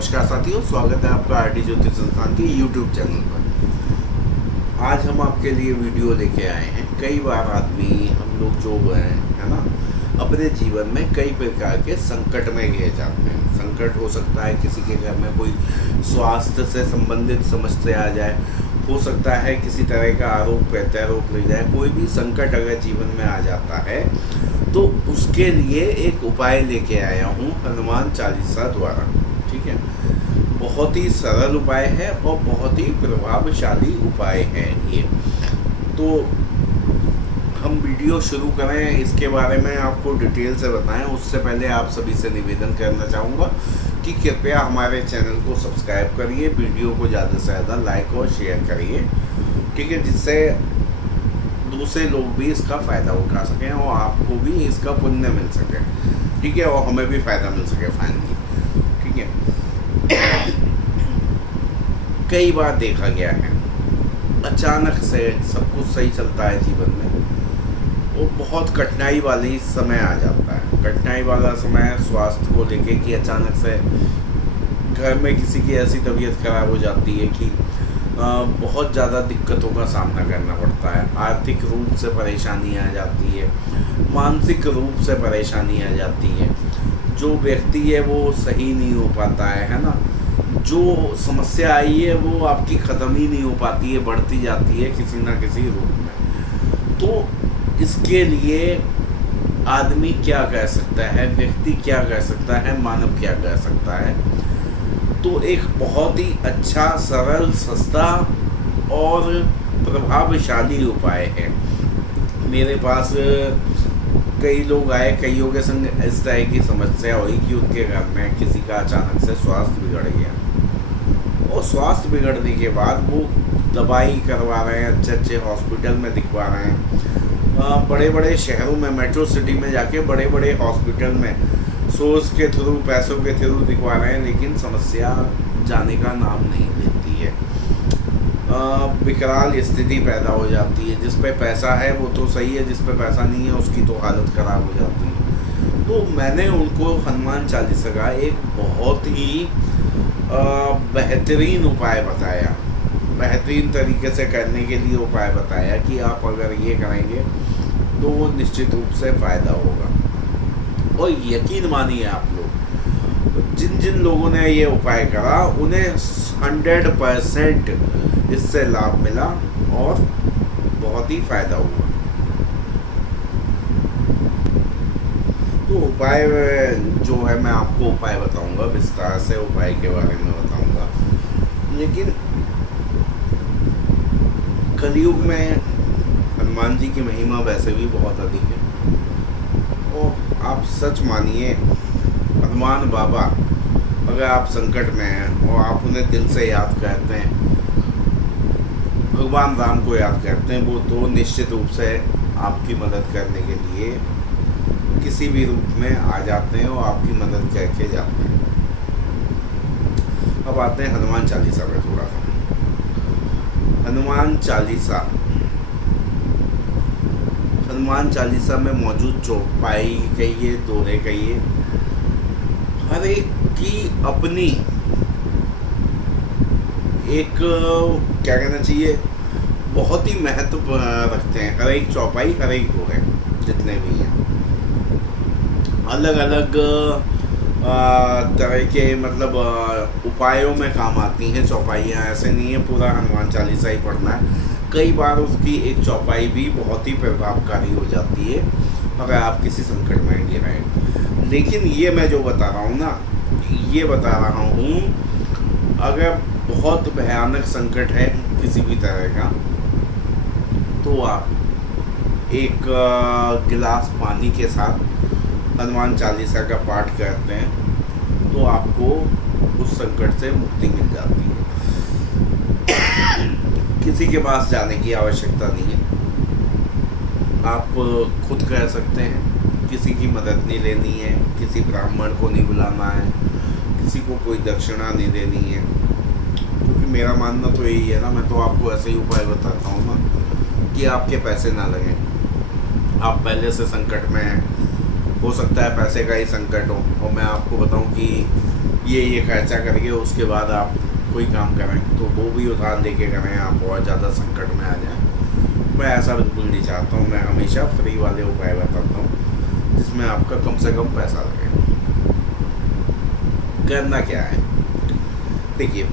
नमस्कार साथियों, स्वागत है आपका आरटी ज्योतिष संस्थान के यूट्यूब चैनल पर। आज हम आपके लिए वीडियो लेके आए हैं। कई बार आदमी हम लोग जो है ना, अपने जीवन में कई प्रकार के संकट में घिर जाते हैं। संकट हो सकता है किसी के घर में कोई स्वास्थ्य से संबंधित समस्या आ जाए, हो सकता है किसी तरह का आरोप प्रत्यारोप लग जाए। कोई भी संकट अगर जीवन में आ जाता है तो उसके लिए एक उपाय लेके आया हूँ हनुमान चालीसा द्वारा। ठीक है, बहुत ही सरल उपाय है और बहुत ही प्रभावशाली उपाय है ये। तो हम वीडियो शुरू करें, इसके बारे में आपको डिटेल से बताएं उससे पहले आप सभी से निवेदन करना चाहूँगा कि कृपया हमारे चैनल को सब्सक्राइब करिए, वीडियो को ज़्यादा से ज़्यादा लाइक और शेयर करिए। ठीक है, जिससे दूसरे लोग भी इसका फ़ायदा उठा सकें और आपको भी इसका पुण्य मिल सके। ठीक है, और हमें भी फ़ायदा मिल सके फाइनली। ठीक है, कई बार देखा गया है अचानक से सब कुछ सही चलता है जीवन में, वो बहुत कठिनाई वाली समय आ जाता है। कठिनाई वाला समय स्वास्थ्य को लेके कि अचानक से घर में किसी की ऐसी तबीयत खराब हो जाती है कि बहुत ज़्यादा दिक्कतों का सामना करना पड़ता है। आर्थिक रूप से परेशानी आ जाती है, मानसिक रूप से परेशानी आ जाती है। जो व्यक्ति है वो सही नहीं हो पाता है ना। जो समस्या आई है वो आपकी ख़त्म ही नहीं हो पाती है, बढ़ती जाती है किसी ना किसी रूप में। तो इसके लिए आदमी क्या कह सकता है, व्यक्ति क्या कह सकता है, मानव क्या कह सकता है? तो एक बहुत ही अच्छा, सरल, सस्ता और प्रभावशाली उपाय है। मेरे पास कई लोग आए, कईयों के संग इस तरह की समस्या हुई कि उनके घर में किसी का अचानक से स्वास्थ्य बिगड़ गया और स्वास्थ्य बिगड़ने के बाद वो दवाई करवा रहे हैं, अच्छे अच्छे हॉस्पिटल में दिखवा रहे हैं, बड़े बड़े शहरों में, मेट्रो सिटी में जाके बड़े बड़े हॉस्पिटल में सोर्स के थ्रू, पैसों के थ्रू दिखवा रहे हैं, लेकिन समस्या जाने का नाम नहीं लेती है। विकराल स्थिति पैदा हो जाती है। जिस पे पैसा है वो तो सही है, जिस पे पैसा नहीं है उसकी तो हालत ख़राब हो जाती है। तो मैंने उनको हनुमान चालीसा का एक बहुत ही बेहतरीन उपाय बताया, बेहतरीन तरीके से करने के लिए उपाय बताया कि आप अगर ये करेंगे तो वो निश्चित रूप से फ़ायदा होगा। और यकीन मानिए आप लोग, जिन जिन लोगों ने ये उपाय करा उन्हें 100% इससे लाभ मिला और बहुत ही फ़ायदा हुआ। तो उपाय जो है, मैं आपको उपाय बताऊंगा, विस्तार से उपाय के बारे में बताऊंगा। लेकिन कलयुग में हनुमान जी की महिमा वैसे भी बहुत अधिक है। और आप सच मानिए, हनुमान बाबा अगर आप संकट में हैं और आप उन्हें दिल से याद करते हैं, भगवान राम को याद करते हैं, वो तो निश्चित रूप से आपकी मदद करने के लिए किसी भी रूप में आ जाते हैं और आपकी मदद करके जाते हैं। अब आते हैं हनुमान चालीसा पे थोड़ा सा। हनुमान चालीसा, हनुमान चालीसा में मौजूद चौपाई कहिए, दोहे कहिए, हर एक की अपनी एक, क्या कहना चाहिए, बहुत ही महत्व रखते हैं। हर एक चौपाई, हर एक दोहे जितने भी हैं, अलग अलग तरह के मतलब उपायों में काम आती हैं चौपाइयाँ। ऐसे नहीं है पूरा हनुमान चालीसा ही पढ़ना है। कई बार उसकी एक चौपाई भी बहुत ही प्रभावकारी हो जाती है अगर आप किसी संकट में घिर रहे हैं। लेकिन ये मैं जो बता रहा हूँ ना, ये बता रहा हूँ अगर बहुत भयानक संकट है किसी भी तरह का, तो आप एक गिलास पानी के साथ हनुमान चालीसा का पाठ करते हैं तो आपको उस संकट से मुक्ति मिल जाती है। किसी के पास जाने की आवश्यकता नहीं है, आप खुद कर सकते हैं। किसी की मदद नहीं लेनी है, किसी ब्राह्मण को नहीं बुलाना है, किसी को कोई दक्षिणा नहीं देनी है। क्योंकि मेरा मानना तो यही है ना, मैं तो आपको ऐसे ही उपाय बताता हूँ ना कि आपके पैसे ना लगें। आप पहले से संकट में हैं, हो सकता है पैसे का ही संकट हो, और मैं आपको बताऊं कि ये खर्चा करके उसके बाद आप कोई काम करें तो वो भी उधार लेके करें, आप बहुत ज़्यादा संकट में आ जाएं। मैं ऐसा बिल्कुल नहीं चाहता हूँ। मैं हमेशा फ्री वाले उपाय बताता हूँ जिसमें आपका कम से कम पैसा लगे। करना क्या है, देखिए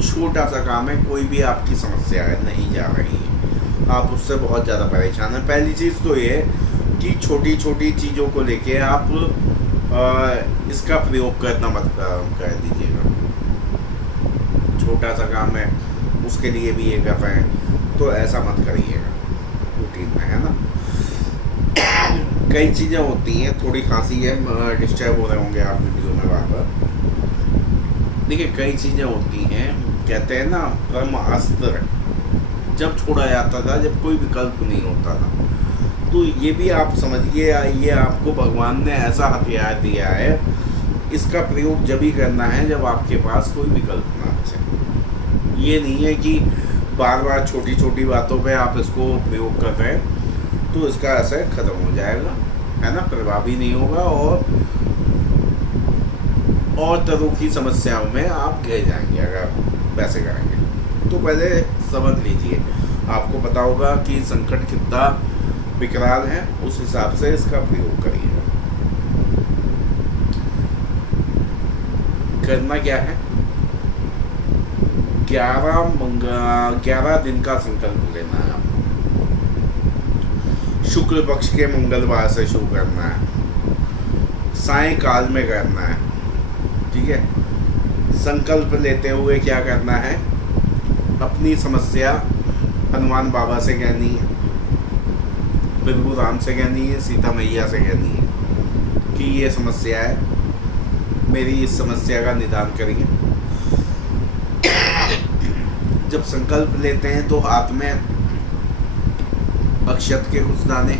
छोटा सा काम है, कोई भी आपकी समस्या है नहीं जा रही है, आप उससे बहुत ज़्यादा परेशान हैं। पहली चीज़ तो ये कि छोटी छोटी चीज़ों को लेके आप इसका प्रयोग करना मत कर दीजिएगा। छोटा सा काम है उसके लिए भी ये कर रहे हैं तो ऐसा मत करिएगा रूटीन में, है ना। कई चीज़ें होती हैं, थोड़ी खांसी है, डिस्टर्ब हो रहे होंगे आप वीडियो में बार बार। देखिए कई चीज़ें होती हैं, कहते हैं ना ब्रह्मास्त्र जब छोड़ा जाता था जब कोई विकल्प नहीं होता था, तो ये भी आप समझिए ये आपको भगवान ने ऐसा हथियार दिया है, इसका प्रयोग जब ही करना है जब आपके पास कोई विकल्प ना बचे। ये नहीं है कि बार बार छोटी छोटी बातों पे आप इसको प्रयोग कर रहे हैं तो इसका असर ख़त्म हो जाएगा, है ना, प्रभावी नहीं होगा और तरह की समस्याओं में आप घिर जाएंगे अगर वैसे करेंगे। तो पहले समझ लीजिए, आपको पता होगा कि संकट कितना विकराल है, उस हिसाब से इसका प्रयोग करिएगा। करना क्या है, 11 दिन का संकल्प लेना है आपको। शुक्ल पक्ष के मंगलवार से शुरू करना है, सायंकाल में करना है, ठीक है। संकल्प लेते हुए क्या करना है, अपनी समस्या हनुमान बाबा से कहनी है, प्रभु राम से कहनी है, सीता मैया से कहनी है कि ये समस्या है, मेरी इस समस्या का निदान करिए। जब संकल्प लेते हैं तो हाथ में अक्षत के कुछ दाने,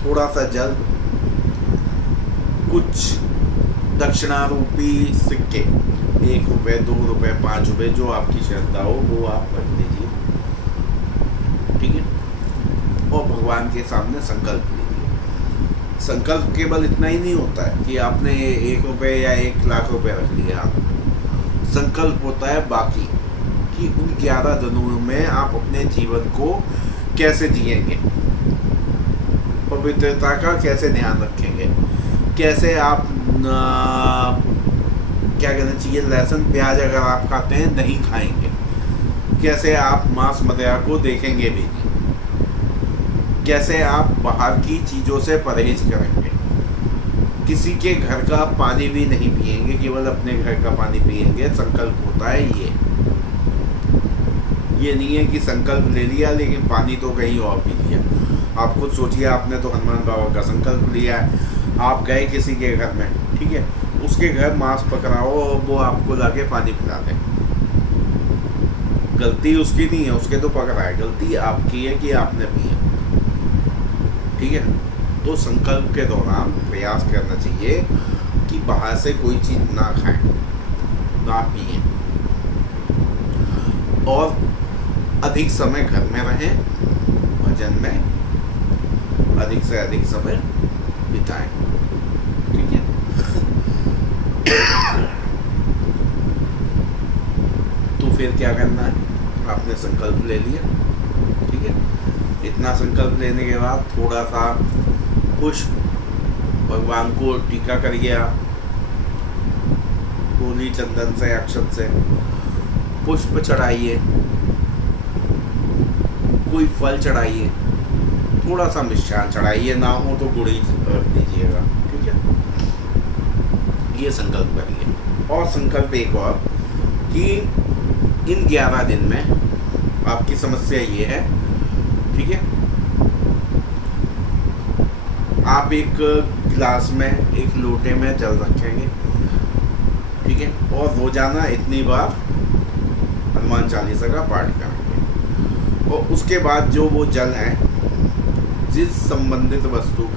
थोड़ा सा जल, कुछ दक्षिणा रूपी सिक्के, 1 रुपये, 2 रुपये, 5 रुपये, जो आपकी श्रद्धा हो वो आप रख लीजिए, ठीक है। और भगवान के सामने संकल्प लीजिए। संकल्प केवल इतना ही नहीं होता है कि आपने 1 रुपये या 1 लाख रुपए रख लिया, संकल्प होता है बाकी कि उन 11 दिनों में आप अपने जीवन को कैसे जिएंगे, पवित्रता का कैसे ध्यान रखेंगे, कैसे आप क्या कहना चाहिए, लहसुन प्याज अगर आप खाते हैं नहीं खाएंगे, कैसे आप मांस मदिरा को देखेंगे भी नहीं, कैसे आप बाहर की चीज़ों से परहेज करेंगे, किसी के घर का पानी भी नहीं पिएंगे, केवल अपने घर का पानी पिएंगे। संकल्प होता है ये नहीं है कि संकल्प ले लिया लेकिन पानी तो कहीं और पी लिया। आप खुद सोचिए, आपने तो हनुमान बाबा का संकल्प लिया है, आप गए किसी के घर में, ठीक है, उसके घर मांस पकड़ाओ और वो आपको लाके पानी पिला दे, गलती उसकी नहीं है, उसके तो पकड़ा है, गलती आपकी है कि आपने पिया, ठीक है। तो संकल्प के दौरान प्रयास करना चाहिए कि बाहर से कोई चीज़ ना खाएं, ना पिए और अधिक समय घर में रहें, भजन में अधिक से अधिक समय बिताएं, ठीक है। तो फिर क्या करना है, आपने संकल्प ले लिया, ठीक है। इतना संकल्प लेने के बाद थोड़ा सा पुष्प भगवान को टीका करिए, आप होली चंदन से, अक्षत से पुष्प चढ़ाइए, कोई फल चढ़ाइए, थोड़ा सा मिष्ठान चढ़ाइए, ना हो तो गुड़ ही रख दीजिएगा, ठीक है। ये संकल्प करिए। और संकल्प एक और कि इन 11 दिन में आपकी समस्या ये है, ठीक है, आप एक गिलास में, एक लोटे में जल रखेंगे, ठीक है, और रोजाना इतनी बार हनुमान चालीसा का पाठ करेंगे। और उसके बाद जो वो जल है, जिस संबंधित वस्तु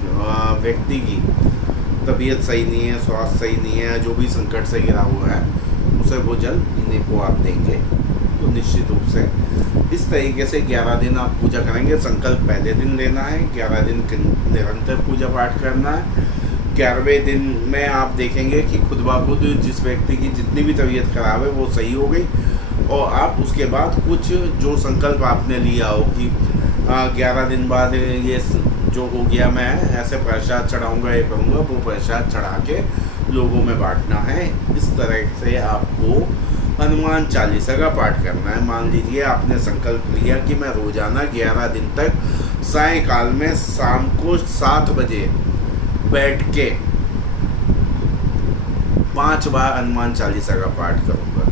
व्यक्ति की तबीयत सही नहीं है, स्वास्थ्य सही नहीं है, जो भी संकट से घिरा हुआ है, उसे वो जल पीने को आप देंगे। तो निश्चित रूप से इस तरीके से 11 दिन आप पूजा करेंगे। संकल्प पहले दिन लेना है, 11 दिन निरंतर पूजा पाठ करना है, 11वें दिन में आप देखेंगे कि खुद ब खुद जिस व्यक्ति की जितनी भी तबीयत खराब है वो सही हो गई, और आप उसके बाद कुछ जो संकल्प आपने लिया हो कि 11 दिन बाद ये जो हो गया मैं ऐसे प्रसाद चढ़ाऊँगा, ये करूँगा, वो प्रसाद चढ़ा के लोगों में बांटना है। इस तरह से आपको हनुमान चालीसा का पाठ करना है। मान लीजिए आपने संकल्प लिया कि मैं रोजाना 11 दिन तक सायंकाल में शाम को 7 बजे बैठ के 5 बार हनुमान चालीसा का पाठ करूँगा।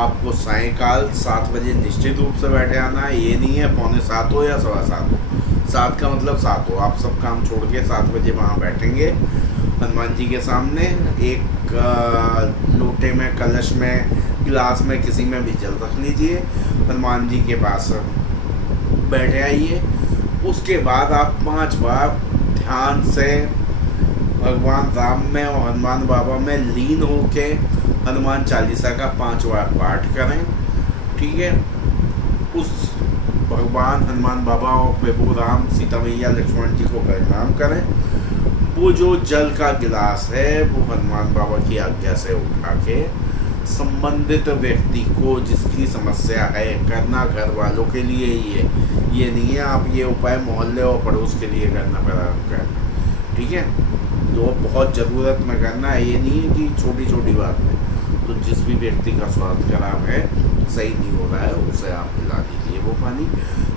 आपको सायंकाल 7 बजे निश्चित रूप से बैठे आना है। ये नहीं है 6:45 हो या 7:15 हो, 7 का मतलब 7 हो। आप सब काम छोड़ के 7 बजे वहाँ बैठेंगे हनुमान जी के सामने। एक लोटे में, कलश में, गिलास में, किसी में भी जल रख लीजिए, हनुमान जी के पास बैठे आइए। उसके बाद आप 5 बार ध्यान से भगवान राम में और हनुमान बाबा में लीन होके हनुमान चालीसा का 5 बार पाठ करें। ठीक है, उस भगवान हनुमान बाबा और प्रभु राम, सीता मैया, लक्ष्मण जी को प्रणाम करें। वो जो जल का गिलास है वो हनुमान बाबा की आज्ञा से उठा के संबंधित व्यक्ति को जिसकी समस्या है, करना घर वालों के लिए ही है, ये नहीं है आप ये उपाय मोहल्ले और पड़ोस के लिए करना प्रारंभ करना। ठीक है, जो बहुत ज़रूरत में करना है, ये नहीं है कि छोटी छोटी बात में। तो जिस भी व्यक्ति का स्वास्थ्य खराब है, सही नहीं हो रहा है, उसे आप पिला दीजिए वो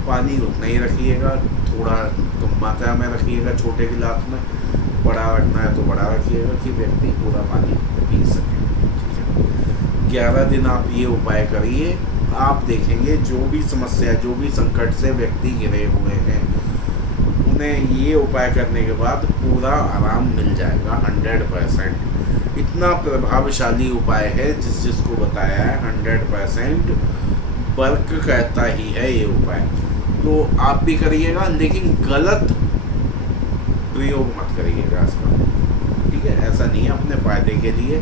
पानी उतना ही रखिएगा, थोड़ा कम मात्रा में रखिएगा छोटे गिलास में। बड़ा रखना है तो बड़ा रखिएगा कि व्यक्ति पूरा पानी पी सके। 11 दिन आप ये उपाय करिए, आप देखेंगे जो भी समस्या, जो भी संकट से व्यक्ति घिरे हुए हैं, उन्हें ये उपाय करने के बाद पूरा आराम मिल जाएगा 100%। इतना प्रभावशाली उपाय है, जिसको बताया है 100% वर्क कहता ही है ये उपाय। तो आप भी करिएगा, लेकिन गलत प्रयोग मत करिएगा इसका। ठीक है, ऐसा नहीं है अपने फ़ायदे के लिए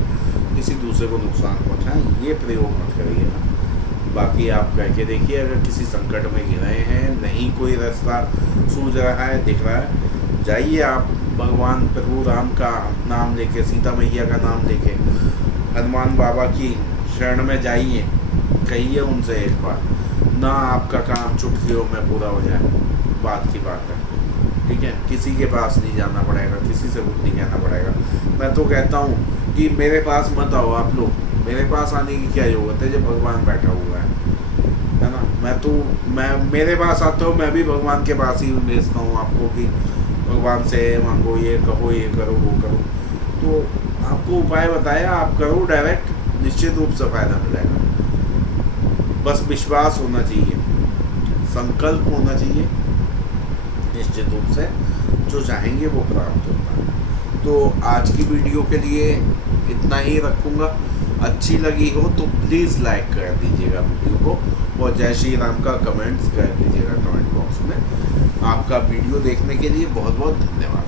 किसी दूसरे को नुकसान पहुंचाएं, ये प्रयोग मत करिएगा। बाकी आप कह के देखिए, अगर किसी संकट में घिरे हैं, नहीं कोई रास्ता सूझ रहा है, दिख रहा है, जाइए आप भगवान प्रभु राम का नाम लेके, सीता मैया का नाम लेके, हनुमान बाबा की शरण में जाइए, कहिए उनसे एक बार ना, आपका काम चुटकियों में पूरा हो जाए, बात की बात है। ठीक है, किसी के पास नहीं जाना पड़ेगा, किसी से कुछ नहीं कहना पड़ेगा। मैं तो कहता हूँ कि मेरे पास मत आओ आप लोग, मेरे पास आने की क्या जरूरत है जब भगवान बैठा हुआ है ना। मैं मेरे पास आते हो, मैं भी भगवान के पास ही भेजता हूँ आपको कि भगवान से मांगो, ये कहो, ये करो, वो करो। तो आपको उपाय बताया, आप करो डायरेक्ट, निश्चित रूप से फ़ायदा मिलेगा। बस विश्वास होना चाहिए, संकल्प होना चाहिए, निश्चित रूप से जो चाहेंगे वो प्राप्त होता है। तो आज की वीडियो के लिए इतना ही रखूँगा। अच्छी लगी हो तो प्लीज़ लाइक कर दीजिएगा वीडियो को, और जय श्री राम का कमेंट्स कर दीजिएगा कमेंट बॉक्स में। आपका वीडियो देखने के लिए बहुत बहुत धन्यवाद।